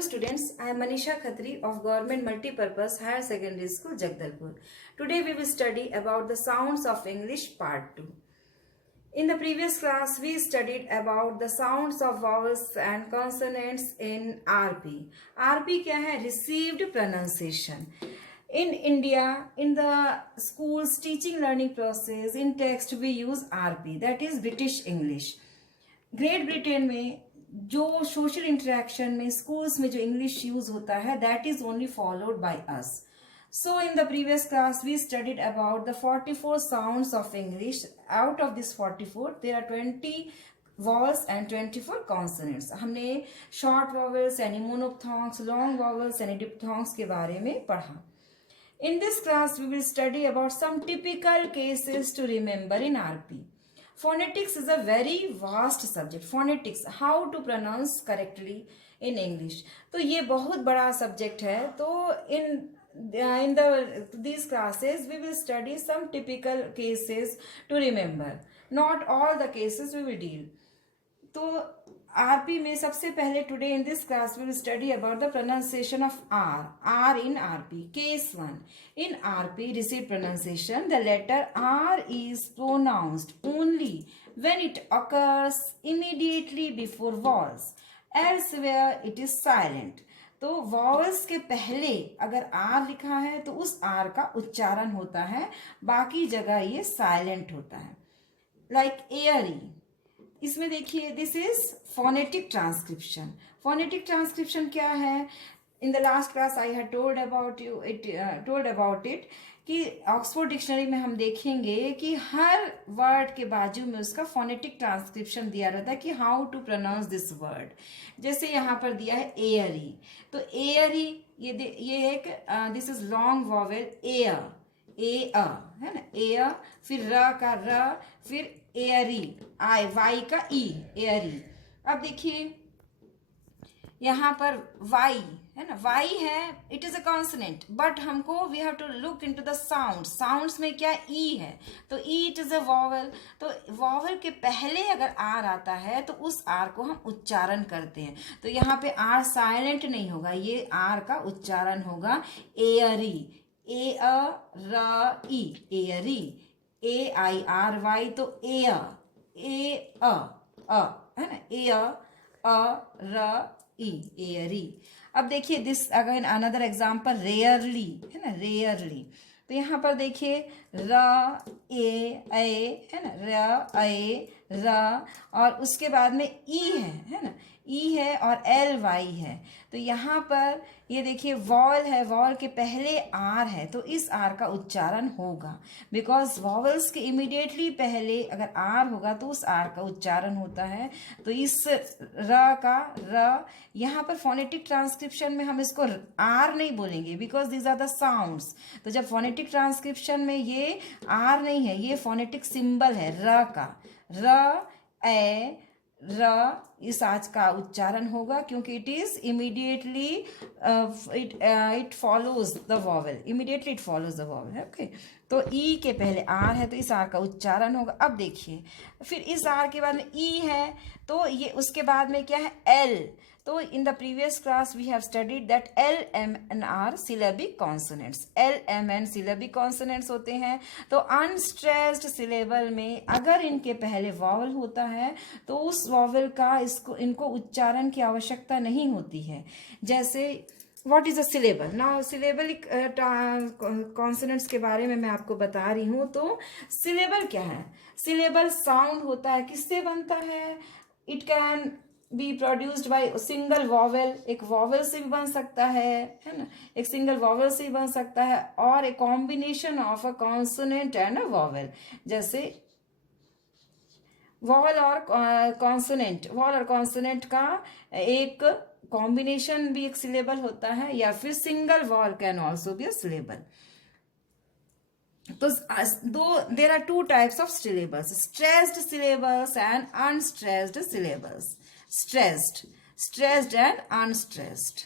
Hello students, I am Manisha Khatri of Government Multipurpose Higher Secondary School, Jagdalpur. Today we will study about the sounds of English part 2. In the previous class, we studied about the sounds of vowels and consonants in RP. RP क्या है? Received pronunciation. In India, in the schools teaching learning process, in text we use RP, that is British English. Great Britain में जो social interaction में schools में जो English use होता है that is only followed by us. So in the previous class we studied about the 44 sounds of English. Out of this 44 there are 20 vowels and 24 consonants. हमने short vowels यानी monophthongs, long vowels यानी डिप्थॉन्ग्स के बारे में पढ़ा. In this class we will study about some typical cases to remember in RP. Phonetics is a very vast subject. Phonetics, how to pronounce correctly in English. तो ये बहुत बड़ा subject है. तो in these classes we will study some typical cases to remember. Not all the cases we will deal. तो RP में सबसे पहले today in this class we will study about the pronunciation of R. R in RP. Case 1. In RP received pronunciation, the letter R is pronounced only when it occurs immediately before vowels. Elsewhere it is silent. तो vowels के पहले अगर R लिखा है तो उस R का उच्चारण होता है, बाकी जगह ये silent होता है. Like airy. इसमें देखिए this is phonetic transcription. Phonetic transcription क्या है? In the last class I had told about it कि ऑक्सफोर्ड डिक्शनरी में हम देखेंगे कि हर वर्ड के बाजू में उसका फोनेटिक ट्रांसक्रिप्शन दिया रहता है कि how to pronounce this word. जैसे यहाँ पर दिया है एयरी. तो एयरी ये एक this is long vowel air, A है ना, एयर, फिर र का र, फिर एयरी, आई, वाई का ई, एयरी. अब देखिए यहाँ पर वाई है ना, वाई है, it is a consonant, but हमको we have to look into the sound. Sounds में क्या ई है, तो E it is a vowel. तो वॉवल के पहले अगर आर आता है तो उस आर को हम उच्चारण करते हैं. तो यहाँ पे आर साइलेंट नहीं होगा, ये आर का उच्चारण होगा एयरी, ए अ र ई, airy, A I R Y, तो ए अ है ना, ए अ र ई, एयरी. अब देखिए this again another example rarely है ना, रेयरली. तो यहाँ पर देखिए र ए है ना, र ए र, और उसके बाद में ई है ना, ई है और एल वाई है. तो यहाँ पर ये देखिए वॉल है, वॉल के पहले आर है तो इस आर का उच्चारण होगा, बिकॉज वॉवल्स के इमीडिएटली पहले अगर आर होगा तो उस आर का उच्चारण होता है. तो इस र का र, यहाँ पर फोनेटिक ट्रांसक्रिप्शन में हम इसको आर नहीं बोलेंगे because these are the sounds. तो जब फोनेटिक ट्रांसक्रिप्शन में ये आर नहीं है, ये फोनेटिक सिंबल है र का, र ए र, इस आज का उच्चारण होगा क्योंकि it is immediately it follows the vowel, immediately it follows the vowel है. ओके, तो ई के पहले आर है तो इस आर का उच्चारण होगा. अब देखिए फिर इस आर के बाद में ई है तो ये उसके बाद में क्या है, एल. तो in the previous class we have studied that L M N are syllabic consonants. L M N syllabic consonants होते हैं. तो अनस्ट्रेस्ड सिलेबल में अगर इनके पहले वॉवल होता है तो उस वॉवल का इनको उच्चारण की आवश्यकता नहीं होती है. जैसे what is a syllable? Now syllabic consonants के बारे में मैं आपको बता रही हूँ. तो सिलेबल क्या है? सिलेबल साउंड होता है, किससे बनता है? It can be produced by single vowel. एक वॉवल से भी बन सकता है ना, एक सिंगल वॉवल से भी बन सकता है, और एक combination of a consonant and a vowel. जैसे वॉवल और कॉन्सोनेंट, वॉवल और कॉन्सोनेंट का एक कॉम्बिनेशन भी एक सिलेबल होता है, या फिर single vowel can also be a syllable. तो दो there are two types of syllables, stressed syllables and unstressed syllables. stressed and unstressed.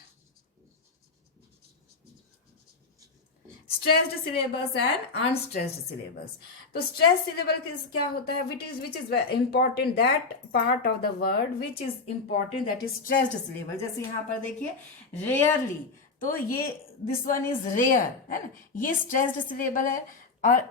Stressed syllabus and unstressed syllabus. तो स्ट्रेस सिलेबल क्या होता है, which is important, that part of the word which is important, that is stressed syllable. जैसे यहाँ पर देखिए rarely, तो ये दिस वन इज रेयर, है ना, ये स्ट्रेस्ड सिलेबल है, और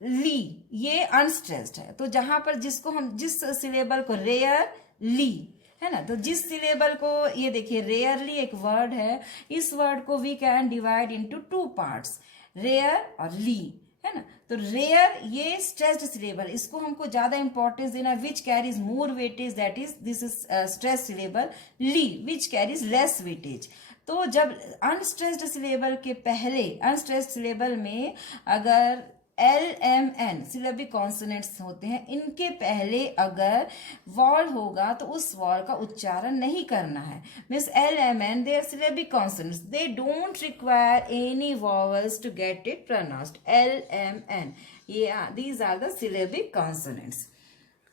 ली ये अनस्ट्रेस्ड है। तो जहां पर जिसको हम जिस सिलेबल को रेयर ली, है ना, तो जिस सिलेबल को, ये देखिए रेयरली एक वर्ड है, इस वर्ड को we can divide into two parts, rare और ली, है ना। तो रेयर ये स्ट्रेस्ड सिलेबल, इसको हमको ज्यादा इंपॉर्टेंस देना, which carries more weightage, that is this is stressed syllable. Ly which carries less weightage. तो जब अनस्ट्रेस्ड सिलेबल के पहले, अनस्ट्रेस्ड सिलेबल में अगर LMN सिलेबिक कॉन्सोनेंट्स होते हैं, इनके पहले अगर वॉल होगा तो उस वॉल का उच्चारण नहीं करना है। Means LMN they are syllabic consonants, they don't require any vowels to get it pronounced. LMN ये these are the syllabic consonants.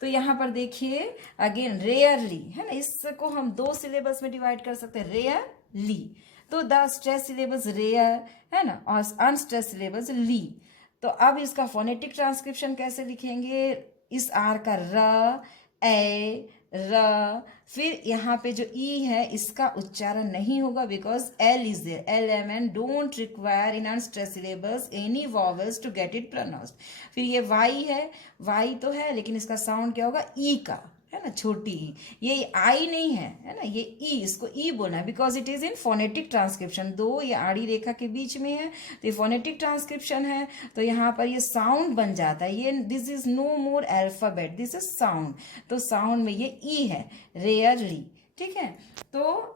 तो यहाँ पर देखिए अगेन रेयरली, है ना, इसको हम दो सिलेबस में डिवाइड कर सकते हैं, रेयर ली। तो द स्ट्रेस सिलेबस रेयर, है ना, और अनस्ट्रेस सिलेबस ली। तो अब इसका फोनेटिक ट्रांसक्रिप्शन कैसे लिखेंगे, इस आर का र, ए, र, फिर यहाँ पे जो ई है इसका उच्चारण नहीं होगा, because L is there. LMN don't require in unstressed syllabus any vowels to get it pronounced. फिर ये वाई है, वाई तो है लेकिन इसका साउंड क्या होगा, ई का, है ना, छोटी ई। ये आई नहीं है ना, ये ई, इसको ई बोलना है, because it is in phonetic transcription. दो ये आड़ी रेखा के बीच में है, तो ये फोनेटिक ट्रांसक्रिप्शन है, तो यहाँ पर ये साउंड बन जाता है। ये this is no more alphabet, this is sound. तो साउंड में ये ई है, रेयरली, ठीक है। तो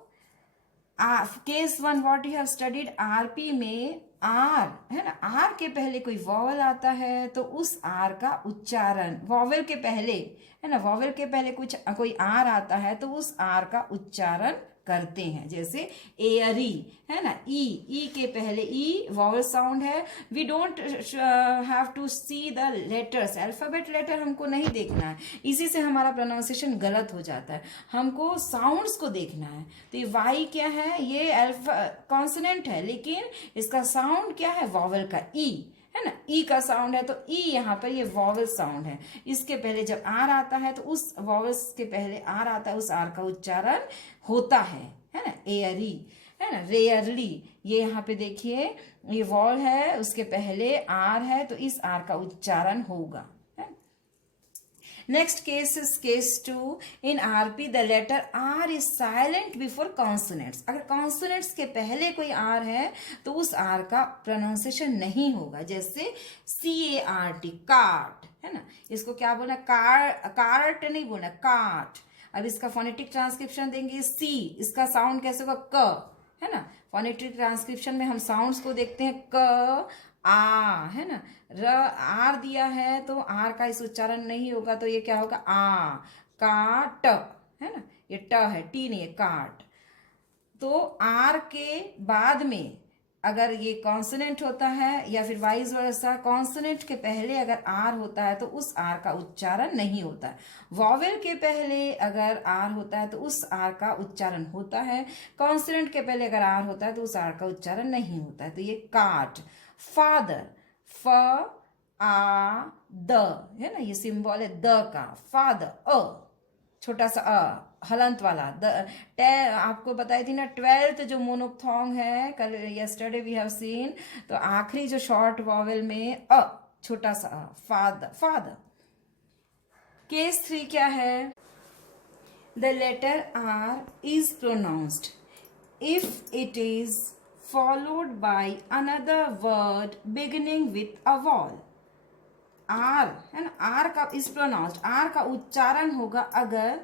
case one what you have studied, RP में आर, है ना, आर के पहले कोई वॉवल आता है तो उस आर का उच्चारण, वॉवल के पहले, है ना, वॉवल के पहले कुछ कोई आर आता है तो उस आर का उच्चारण करते हैं। जैसे एयरी, है ना, ई के पहले ई वॉवल साउंड है। We don't have to see the letters, alphabet letter हमको नहीं देखना है, इसी से हमारा प्रोनाउंसिएशन गलत हो जाता है, हमको साउंड्स को देखना है। तो ये वाई क्या है, ये अल्फा कॉन्सोनेंट है, लेकिन इसका साउंड क्या है, वॉवल का ई, है ना, ई का साउंड है, तो ई यहाँ पर ये वॉवल साउंड है। इसके पहले जब आर आता है तो उस वॉवल्स के पहले आर आता है, उस आर का उच्चारण होता है ना, एयरी, है ना, रेयरली। ये यहाँ पे देखिए ये वॉल है, उसके पहले आर है, तो इस आर का उच्चारण होगा। Next case is case 2. In RP the letter R is silent before consonants. अगर consonants के पहले कोई R है तो उस R का pronunciation नहीं होगा। जैसे CART, काट, है ना, इसको क्या बोलना, कार्ट नहीं बोलना, काट। अब इसका फोनेटिक ट्रांसक्रिप्शन देंगे, C, इसका साउंड कैसे होगा, क, है ना। फोनेटिक ट्रांसक्रिप्शन में हम साउंड्स को देखते हैं, क, आ, है ना, र, आर दिया है तो आर का इस उच्चारण नहीं होगा, तो ये क्या होगा, आ, काट, है ना, ये ट है, टी नहीं है, काट। तो आर के बाद में अगर ये कॉन्सोनेंट होता है या फिर वाइस वर्सा, कॉन्सोनेंट के पहले अगर आर होता है तो उस आर का उच्चारण नहीं होता है। वॉवेल के पहले अगर आर होता है तो उस आर का उच्चारण होता है, कॉन्सोनेंट के पहले अगर आर होता है तो उस आर का उच्चारण नहीं होता है। तो ये काट, फादर, फ, आ, द, है ना, ये सिंबल है द का, फादर, अ, छोटा सा अ, हलंत वाला, द, आपको बताई थी ना 12th जो मोनोप्थोंग है, कल यस्टरडे वी हैव सीन, तो आखिरी जो शॉर्ट वॉवेल में अ, छोटा सा अ, फादर, फादर। केस 3 क्या है, the letter R is pronounced if it is followed by another word beginning with a vowel. R, है ना, आर का इज प्रोनाउंस्ड, आर का उच्चारण होगा अगर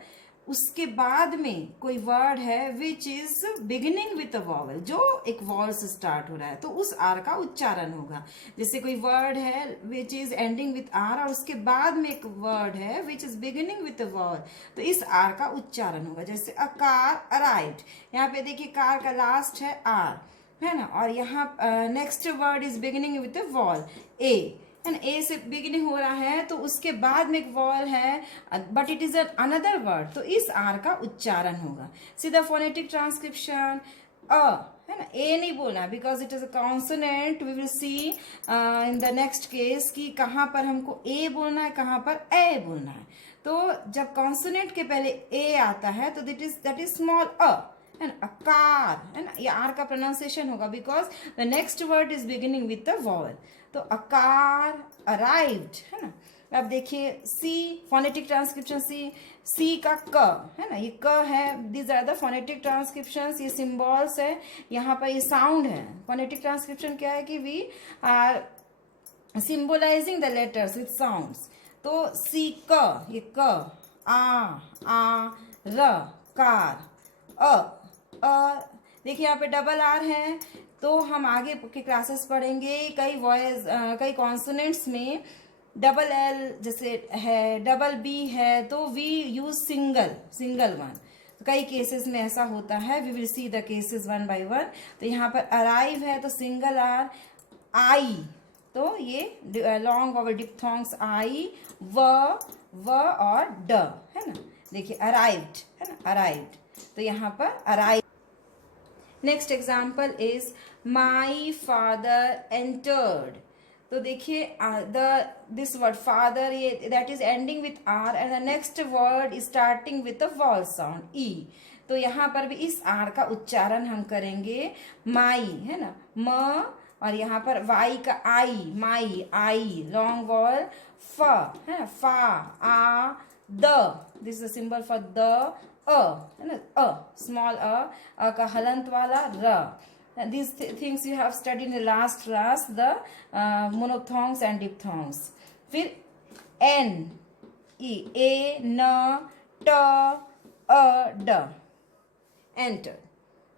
उसके बाद में कोई वर्ड है which is beginning with a vowel, जो एक वॉवल से स्टार्ट हो रहा है, तो उस आर का उच्चारण होगा। जैसे कोई वर्ड है which is ending with R और उसके बाद में एक वर्ड है which is beginning with a vowel, तो इस आर का उच्चारण होगा। जैसे अ कार अराइव्ड, यहाँ पे देखिए कार का लास्ट है आर, है ना, और यहाँ next word is beginning with a vowel, A, है ना, ए से बिगिनिंग हो रहा है तो उसके बाद में एक वॉल है but it is another word, तो इस आर का उच्चारण होगा। सीधा फोनेटिक ट्रांसक्रिप्शन, है ना, ए नहीं बोलना because it is a consonant. We will see in the next case कि कहाँ पर हमको ए बोलना है, कहाँ पर ए बोलना है. तो जब कॉन्सोनेंट के पहले ए आता है तो दैट इज स्मॉल अ, है ना, अकार, है ना. ये आर का प्रोनाउंसिएशन होगा because the next word is beginning with the vowel. तो अकार, अराइव्ड, है ना. अब देखिए सी, फोनेटिक ट्रांसक्रिप्शन सी का क, है ना, ये क है. These are the phonetic transcriptions. ये सिंबल्स है, यहाँ पर ये साउंड है. फोनेटिक ट्रांसक्रिप्शन क्या है कि we are symbolizing the letters with sounds. तो सी क, ये क, आ र, कार, देखिए यहाँ पे डबल आर है. तो हम आगे के क्लासेस पढ़ेंगे कई वॉइस, कई कॉन्सोनेंट्स में डबल एल जैसे है, डबल बी है, तो वी यूज सिंगल वन. तो कई केसेस में ऐसा होता है. We will see the cases one by one. तो यहाँ पर अराइव है तो सिंगल आर. आई, तो ये लॉन्ग वॉवल डिप्थोंग्स आई, व और ड, है ना. देखिए अराइव्ड, है ना, अराइव्ड. तो यहाँ पर arrive. Next example is my father entered. तो देखिए दिस वर्ड फादर, ये that is ending with R and the next word is starting with the vowel sound E. तो यहाँ पर भी इस आर का उच्चारण हम करेंगे माई, है ना, म, और यहाँ पर वाई का आई, माई, आई, लॉन्ग वॉल फ, है ना, फा, आ, द, this is symbol for the, है ना, स्मॉल अ का हलंत वाला र. These things you have studied in the last class, the monophthongs and diphthongs. फिर n, e, a, n, t, a, d, enter.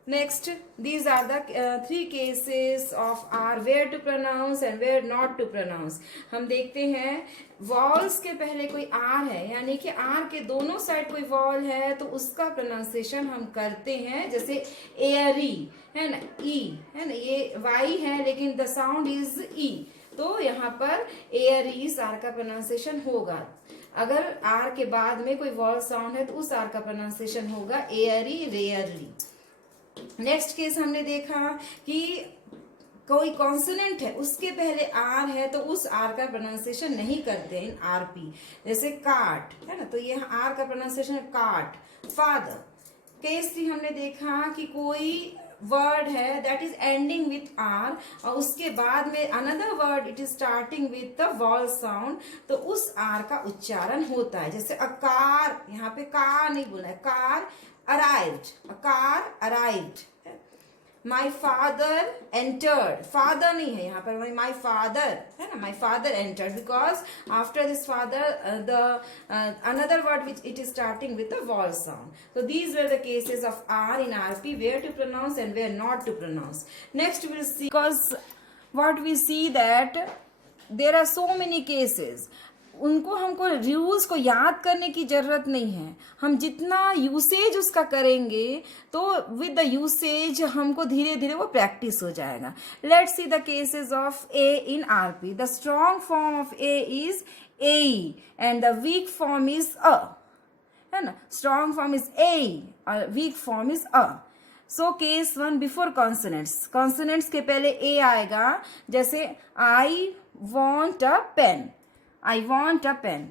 Next, these are the three cases of R, where to pronounce and where not to pronounce. हम देखते हैं walls के पहले कोई R है, यानी कि R के दोनों साइड कोई वॉल है तो उसका प्रोनाउंसिएशन हम करते हैं. जैसे एयरी, है ना, ई, है ना, ये Y है लेकिन द साउंड इज ई. तो यहाँ पर एयरी आर का प्रोनाउंसिएशन होगा. अगर R के बाद में कोई वॉल साउंड है तो उस R का प्रोनाउंसिएशन होगा एयरी, रेयरली. नेक्स्ट केस हमने देखा कि कोई कॉन्सोनेंट है उसके पहले आर है तो उस आर का प्रोनाउंसिएशन नहीं करते इन आरपी. जैसे काट, है ना, तो ये आर का प्रोनाउंसिएशन काट. फादर. केस 3 हमने देखा कि कोई वर्ड है that is ending with R और उसके बाद में another word it is starting with the vowel sound, तो उस आर का उच्चारण होता है. जैसे अकार, यहाँ पे कार नहीं बोला है, car arrived, a car arrived. My father entered, father नहीं है यहाँ पर, my father, है ना, my father entered because after this father the another word which it is starting with a vowel sound. So these were the cases of R in RP, where to pronounce and where not to pronounce. Next we will see, because what we see that there are so many cases, उनको हमको rules को याद करने की जरूरत नहीं है. हम जितना यूसेज उसका करेंगे तो विद द यूसेज हमको धीरे धीरे वो प्रैक्टिस हो जाएगा. Let's see the cases of A in RP. The strong form of A is A and the weak form is a, है ना. स्ट्रॉन्ग फॉर्म इज ए और weak form is a. So case 1 before consonants. Consonants के पहले A आएगा. जैसे I want a pen, I want a pen.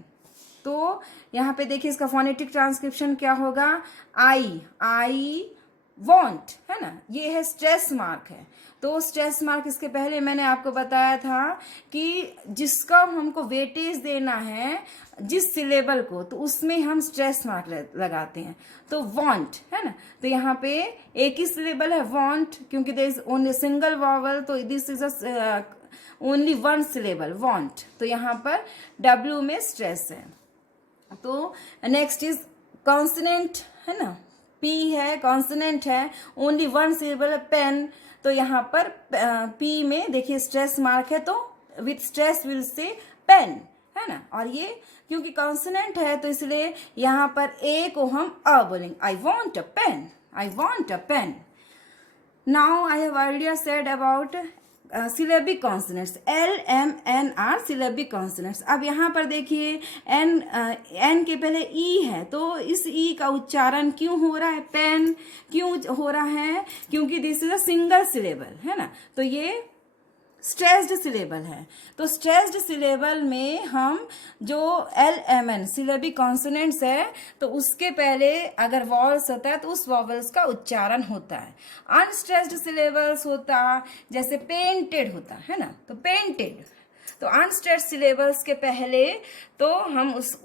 तो यहाँ पे देखिए इसका फोनेटिक ट्रांसक्रिप्शन क्या होगा, आई वॉन्ट, है ना. ये है स्ट्रेस मार्क है. तो स्ट्रेस मार्क इसके पहले मैंने आपको बताया था कि जिसका हमको वेटेज देना है जिस सिलेबल को, तो उसमें हम स्ट्रेस मार्क लगाते हैं. तो वॉन्ट, है ना. तो यहाँ पे एक ही सिलेबल है वॉन्ट, क्योंकि there is only single vowel, तो this is a only one syllable want. तो यहाँ पर W में स्ट्रेस है. तो नेक्स्ट इज कॉन्सोनेंट, है ना, P है, कॉन्सोनेंट है, ओनली वन सिलेबल पेन. तो यहाँ पर P में देखिए स्ट्रेस मार्क है, तो with stress will say pen, है ना. और ये क्योंकि कॉन्सोनेंट है तो इसलिए यहाँ पर A को हम अ बोलेंगे. I want a pen, I want a pen. Now I have earlier said about syllabic consonants, L M N are syllabic consonants. अब यहाँ पर देखिए एन के पहले ई है, तो इस ई का उच्चारण क्यों हो रहा है, पेन क्यों हो रहा है, क्योंकि this is a single syllable, है ना, तो ये स्ट्रेस्ड सिलेबल है। तो स्ट्रेस्ड सिलेबल में हम जो L M N syllabic consonants है, तो उसके पहले अगर वॉवल्स होता है तो उस वॉवल्स का उच्चारण होता है। अनस्ट्रेस्ड सिलेबल्स होता जैसे पेंटेड होता है ना, तो पेंटेड, तो अनस्ट्रेस्ड सिलेबल्स के पहले तो हम उस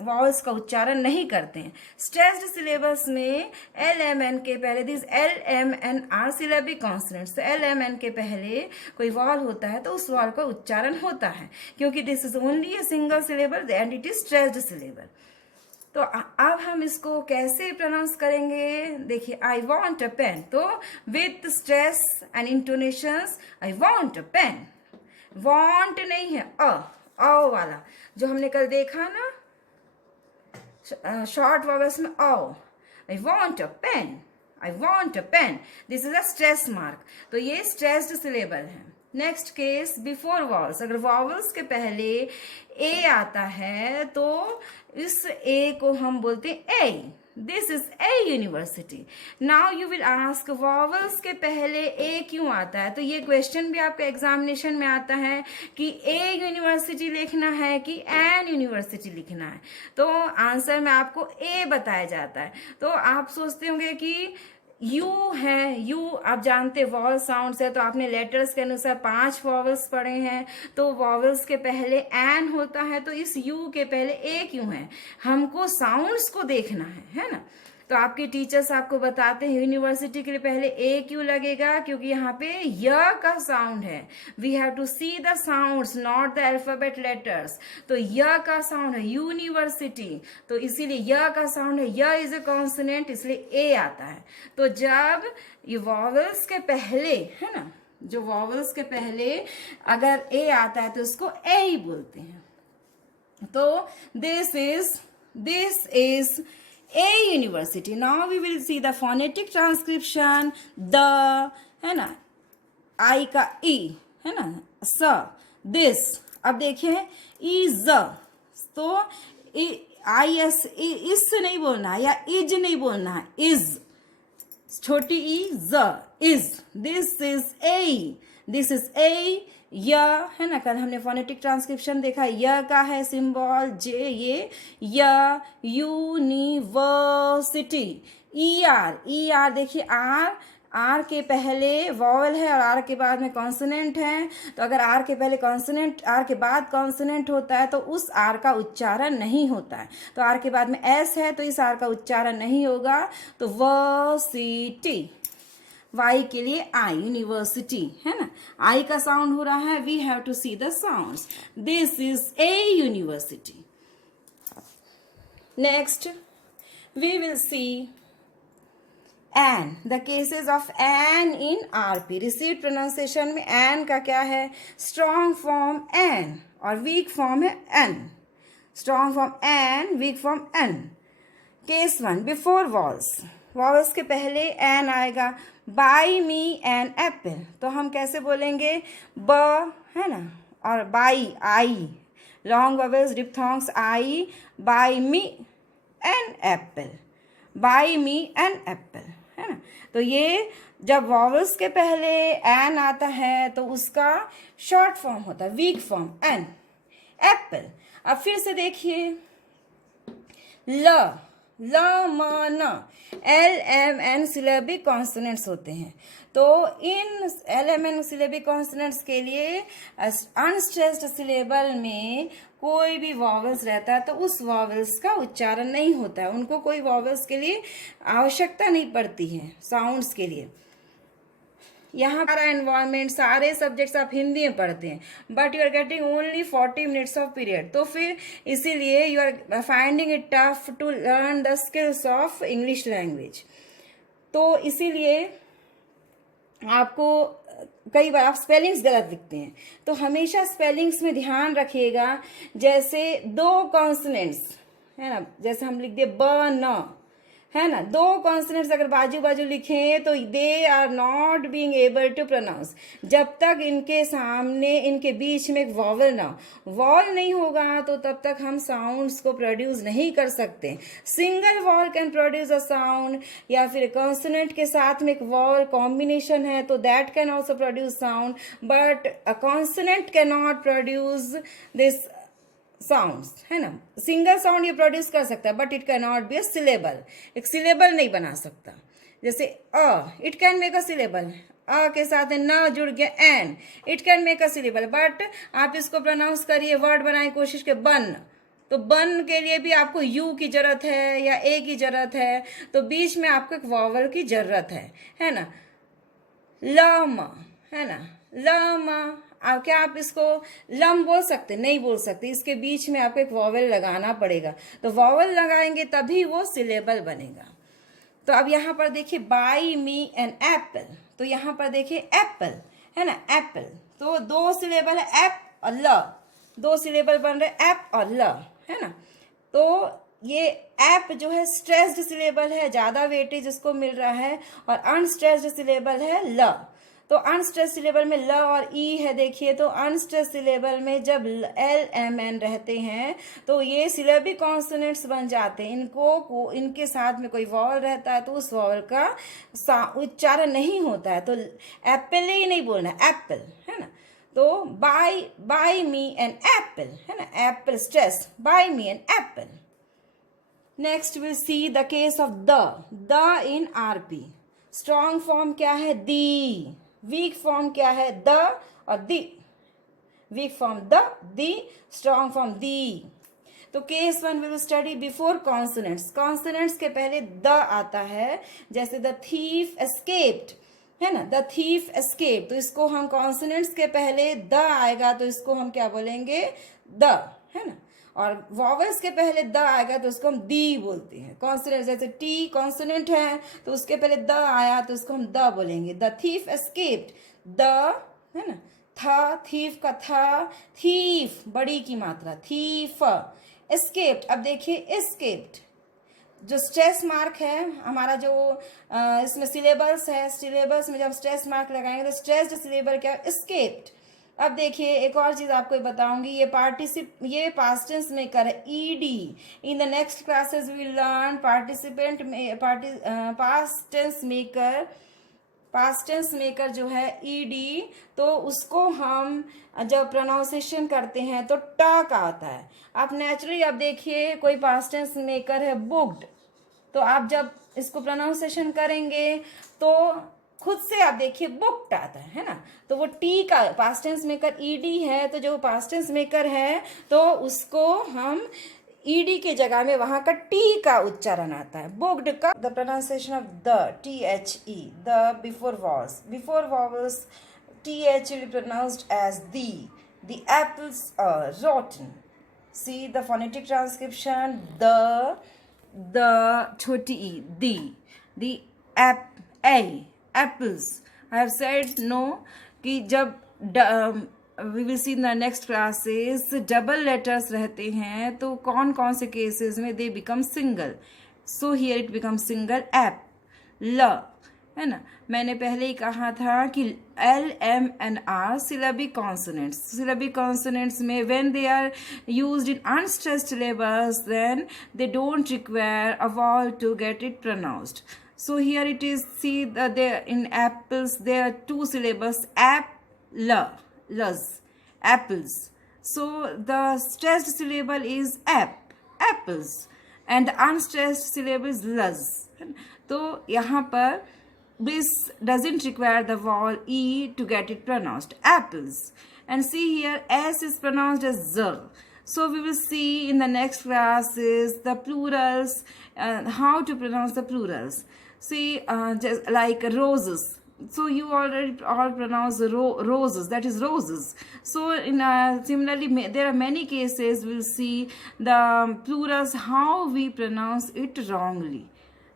वॉवल्स का उच्चारण नहीं करते हैं। स्ट्रेस्ड सिलेबस में एल एम एन के पहले this L M N are syllabic consonants, तो एल एम एन के पहले कोई वॉल होता है तो उस वॉल का उच्चारण होता है, क्योंकि this is only a single syllable and it is stressed syllable. तो अब हम इसको कैसे प्रोनाउंस करेंगे, देखिए आई वॉन्ट अ पेन, तो with stress and intonations, I want a pen. Want नहीं है, अ वाला जो हमने कल देखा ना शॉर्ट वॉवल्स में, I want a pen, I want a pen, this is a stress mark, तो ये स्ट्रेस्ड सिलेबल है। नेक्स्ट केस बिफोर वॉवल्स, अगर वॉवल्स के पहले ए आता है तो इस ए को हम बोलते हैं A, this is a university. Now you will ask vowels के पहले ए क्यों आता है, तो ये क्वेश्चन भी आपके एग्जामिनेशन में आता है कि ए यूनिवर्सिटी लिखना है कि एन यूनिवर्सिटी लिखना है, तो आंसर में आपको ए बताया जाता है। तो आप सोचते होंगे कि यू है, यू आप जानते वॉवल साउंड्स है, तो आपने लेटर्स के अनुसार 5 वॉवल्स पढ़े हैं, तो वॉवल्स के पहले एन होता है, तो इस यू के पहले ए क्यों है, हमको साउंड्स को देखना है ना। तो आपके टीचर्स आपको बताते हैं यूनिवर्सिटी के लिए पहले ए क्यों लगेगा, क्योंकि यहाँ पे य का साउंड है, we have to see the sounds not the alphabet letters, तो य का साउंड है यूनिवर्सिटी, तो इसीलिए य का साउंड है, य इज अ कॉन्सोनेंट, इसलिए ए आता है। तो जब ये वॉवल्स के पहले है ना, जो वॉवल्स के पहले अगर ए आता है तो उसको ए ही बोलते हैं। तो this is A university. Now we will see the phonetic transcription. The है ना, I का E है ना, स, this, अब देखिए is, तो IS इस नहीं बोलना है या इज नहीं बोलना है, is, छोटी ई, ज, is, this is A, य है ना, कल हमने फोनेटिक ट्रांसक्रिप्शन देखा, य का है सिंबल जे, ये य यूनिवर्सिटी। ई आर देखिए, आर के पहले वॉवल है और आर के बाद में कॉन्सोनेंट है, तो अगर आर के पहले कॉन्सोनेंट, आर के बाद कॉन्सोनेंट होता है तो उस आर का उच्चारण नहीं होता है, तो आर के बाद में एस है तो इस आर का उच्चारण नहीं होगा, तो वर्सिटी, वाई के लिए आई, यूनिवर्सिटी है ना, आई का साउंड हो रहा है, we have to see the sounds, this is a university. Next we will see an, the cases of an in RP. Received pronunciation में एन का क्या है, स्ट्रॉन्ग फॉर्म एन और वीक फॉर्म है an, strong form an, weak form an. Case 1 before vowels के पहले N आएगा, by me an Apple, तो हम कैसे बोलेंगे, ब है ना, और buy I, long vowels diphthongs I, buy me an apple, buy me an apple है ना। तो ये जब वॉवल्स के पहले एन आता है तो उसका शॉर्ट फॉर्म होता है, वीक फॉर्म एन, एप्पल। अब फिर से देखिए, ल म न, L M N syllabic consonants होते हैं, तो इन L M N syllabic consonants के लिए अनस्ट्रेस्ड सिलेबल में कोई भी वॉवल्स रहता है तो उस वॉवल्स का उच्चारण नहीं होता है, उनको कोई वॉवल्स के लिए आवश्यकता नहीं पड़ती है साउंड्स के लिए। यहाँ सारा एनवायरमेंट, सारे सब्जेक्ट्स आप हिंदी में पढ़ते हैं, but you are getting only 40 minutes of period, तो फिर इसीलिए you are finding it tough to learn the skills of English language. तो इसीलिए आपको कई बार आप स्पेलिंग्स गलत लिखते हैं, तो हमेशा स्पेलिंग्स में ध्यान रखिएगा। जैसे 2 कॉन्सोनेंट्स है ना, जैसे हम लिख दिए ब न है ना, दो कॉन्सोनेंट्स अगर बाजू बाजू लिखें तो they are not being able to pronounce, जब तक इनके सामने इनके बीच में एक वॉवल ना हो, वॉल नहीं होगा तो तब तक हम साउंड्स को प्रोड्यूस नहीं कर सकते। Single wall can produce a sound, या फिर कॉन्सोनेंट के साथ में एक वॉल कॉम्बिनेशन है तो that can also produce sound, but a consonant can not produce this sounds, है ना। सिंगल साउंड ये प्रोड्यूस कर सकता है but it can not be a syllable, एक सिलेबल नहीं बना सकता। जैसे it can make a syllable, के साथ न जुड़ गया N, it can make a syllable, but आप इसको प्रोनाउंस करिए, वर्ड बनाए कोशिश के बन, तो बन के लिए भी आपको यू की जरूरत है या ए की जरूरत है, तो बीच में आपको एक वॉवल की जरूरत है ना। लम, है ना, लम, क्या आप इसको लम बोल सकते? नहीं बोल सकते, इसके बीच में आपको एक वॉवल लगाना पड़ेगा, तो वॉवल लगाएंगे तभी वो सिलेबल बनेगा। तो अब यहाँ पर देखिए बाई मी एन एप्पल, तो यहाँ पर देखिए एप्पल, है ना, एप्पल, तो दो सिलेबल है, एप और ल, दो सिलेबल बन रहे एप और ल, है ना। तो ये एप जो है स्ट्रेस्ड सिलेबल है, ज्यादा वेटेज उसको मिल रहा है, और अनस्ट्रेस्ड सिलेबल है ल। तो अनस्ट्रेस्ड सिलेबल में ल और ई है, देखिए, तो अनस्ट्रेस्ड सिलेबल में जब एल एम एन रहते हैं तो ये सिलेबिक कॉन्सोनेंट्स बन जाते हैं, इनके साथ में कोई वॉवल रहता है तो उस वॉवल का उच्चारण नहीं होता है, तो एप्पल ही नहीं बोलना, एप्पल, है ना। तो बाय मी एन एप्पल, है ना, apple stress, buy me an apple. Next will see the case of the in RP. Strong form क्या है? दी। वीक फॉर्म क्या है? द और the. Weak form the, strong form the. तो case one will study before consonants, consonants के पहले the आता है, जैसे द थीफ एस्केप्ड, है ना, द थीफ एस्केप, तो इसको हम कॉन्सोनेंट्स के पहले द आएगा तो इसको हम क्या बोलेंगे? द, है ना। और वॉवल्स के पहले द आएगा तो उसको हम दी बोलते हैं। कॉन्सोनेंट जैसे टी कॉन्सोनेंट है तो उसके पहले द आया तो उसको हम द बोलेंगे। द थीफ एस्केप्ड, द, है ना, था, थीफ का था, थीफ बड़ी की मात्रा, थीफ। एस्केप्ड, अब देखिए एस्केप्ड, जो स्ट्रेस मार्क है हमारा, जो इसमें सिलेबल्स है, सिलेबल्स में जब स्ट्रेस मार्क लगाएंगे तो स्ट्रेस्ड सिलेबल क्या है? एस्केप्ड। अब देखिए एक और चीज आपको बताऊंगी, ये पास्ट टेंस मेकर है, ED. In the next classes we learn participant में पास्ट टेंस मेकर जो है ईडी, तो उसको हम जब प्रोनाउंसिएशन करते हैं तो ट का आता है। आप नेचुरली अब देखिए कोई पास्ट टेंस मेकर है बुक्ड, तो आप जब इसको प्रोनाउंसिएशन करेंगे तो खुद से आप देखिए बुक्ड आता है ना, तो वो टी का पास्ट टेंस मेकर ईडी है, तो जो पास्ट टेंस मेकर है तो उसको हम ईडी के जगह में वहां का टी का उच्चारण आता है। बुक्ड का the pronunciation of the, THE, the before vowels TH will be pronounced as the apples are rotten. See the phonetic transcription, the छोटी e, the apples. I have said no कि जब we will see in the next classes double letters रहते हैं तो कौन कौन से cases में they become single. So here it becomes single app, ल, है ना। मैंने पहले ही कहा था कि L, M and R syllabic consonants. Syllabic consonants में when they are used in unstressed syllables, then they don't require a vowel to get it pronounced. So here it is, see there in apples there are two syllables, luz, apples. So the stressed syllable is apples, and the unstressed syllable is luz. तो यहाँ पर this doesn't require the vowel E to get it pronounced, apples. And see here S is pronounced as Z. So we will see in the next classes the plurals, how to pronounce the plurals. See just like roses. So you already all pronounce roses, that is roses. So in similarly there are many cases we'll see the plurals how we pronounce it wrongly.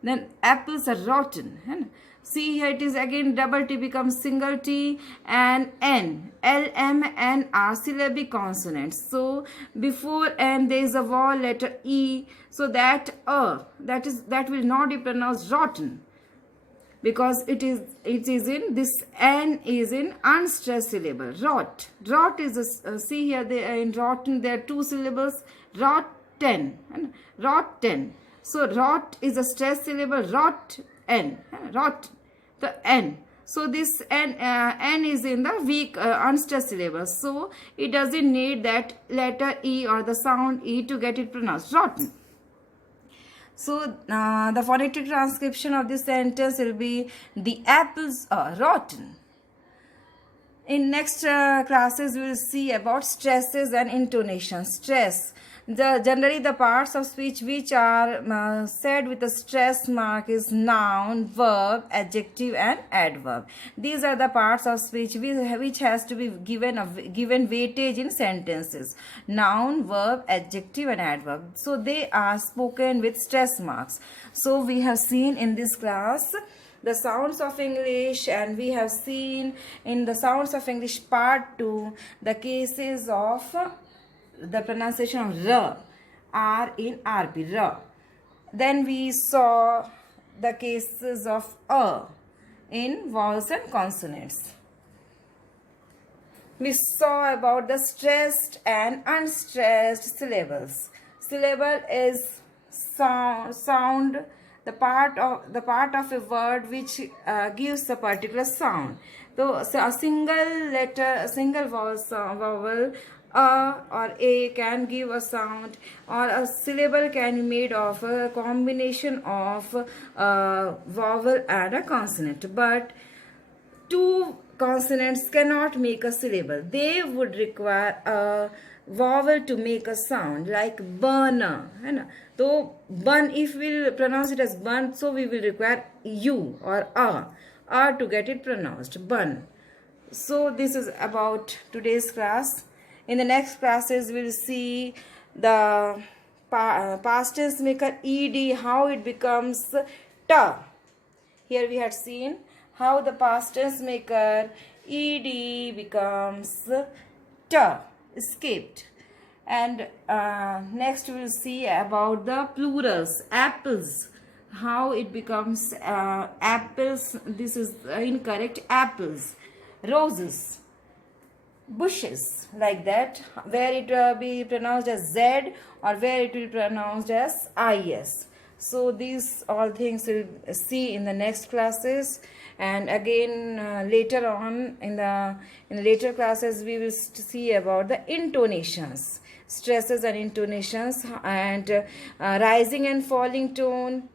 Then apples are rotten, है ना. See here, it is again double T becomes single T, and N, L, M, N are syllabic consonants. So before N there is a vowel letter E, so that that will not be pronounced rotten, because it is in this N is in unstressed syllable. Rot is see here, in rotten there are two syllables, rotten and rotten. So rot is a stressed syllable, rot the N. So this N is in the weak unstressed syllable, so it doesn't need that letter E or the sound E to get it pronounced rotten. So the phonetic transcription of this sentence will be, the apples are rotten. In next classes we will see about stresses and intonations. Stress. Generally the parts of speech which are said with a stress mark is noun, verb, adjective and adverb. These are the parts of speech which has to be given weightage in sentences. Noun, verb, adjective and adverb. So they are spoken with stress marks. So we have seen in this class the sounds of English, and we have seen in the sounds of English part 2 the cases of the pronunciation of R, R in RB, R. Then we saw the cases of in vowels and consonants. We saw about the stressed and unstressed syllables. Syllable is sound, the part of a word which gives a particular sound. So a single vowel or a can give a sound, or a syllable can be made of a combination of vowel and a consonant. But two consonants cannot make a syllable. They would require a vowel to make a sound, like burner. So bun, if we'll pronounce it as bun, so we will require u or a to get it pronounced, bun. So this is about today's class. In the next classes we'll see the past tense maker ed, how it becomes ta. Here we had seen how the past tense maker ed becomes ta, escaped. And next we will see about the plurals, apples, how it becomes apples. This is incorrect, apples, roses, bushes, like that, where it will be pronounced as Z or where it will be pronounced as IS. So these all things we'll see in the next classes, and again later on in the later classes we will see about the intonations, stresses and intonations, and rising and falling tone.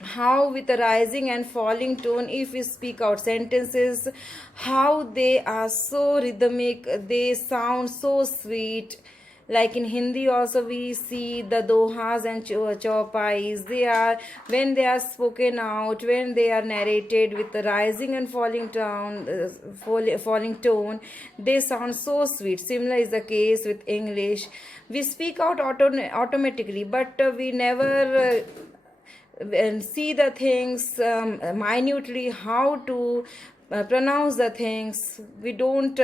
How with the rising and falling tone, if we speak out sentences, how they are so rhythmic, they sound so sweet. Like in Hindi also we see the dohas and chaupais. They are, when they are spoken out, when they are narrated with the rising and falling tone, they sound so sweet. Similar is the case with English. We speak out automatically, but we never and see the things minutely, how to pronounce the things. We don't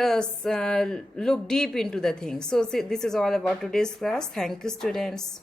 look deep into the things. So this is all about today's class. Thank you, students.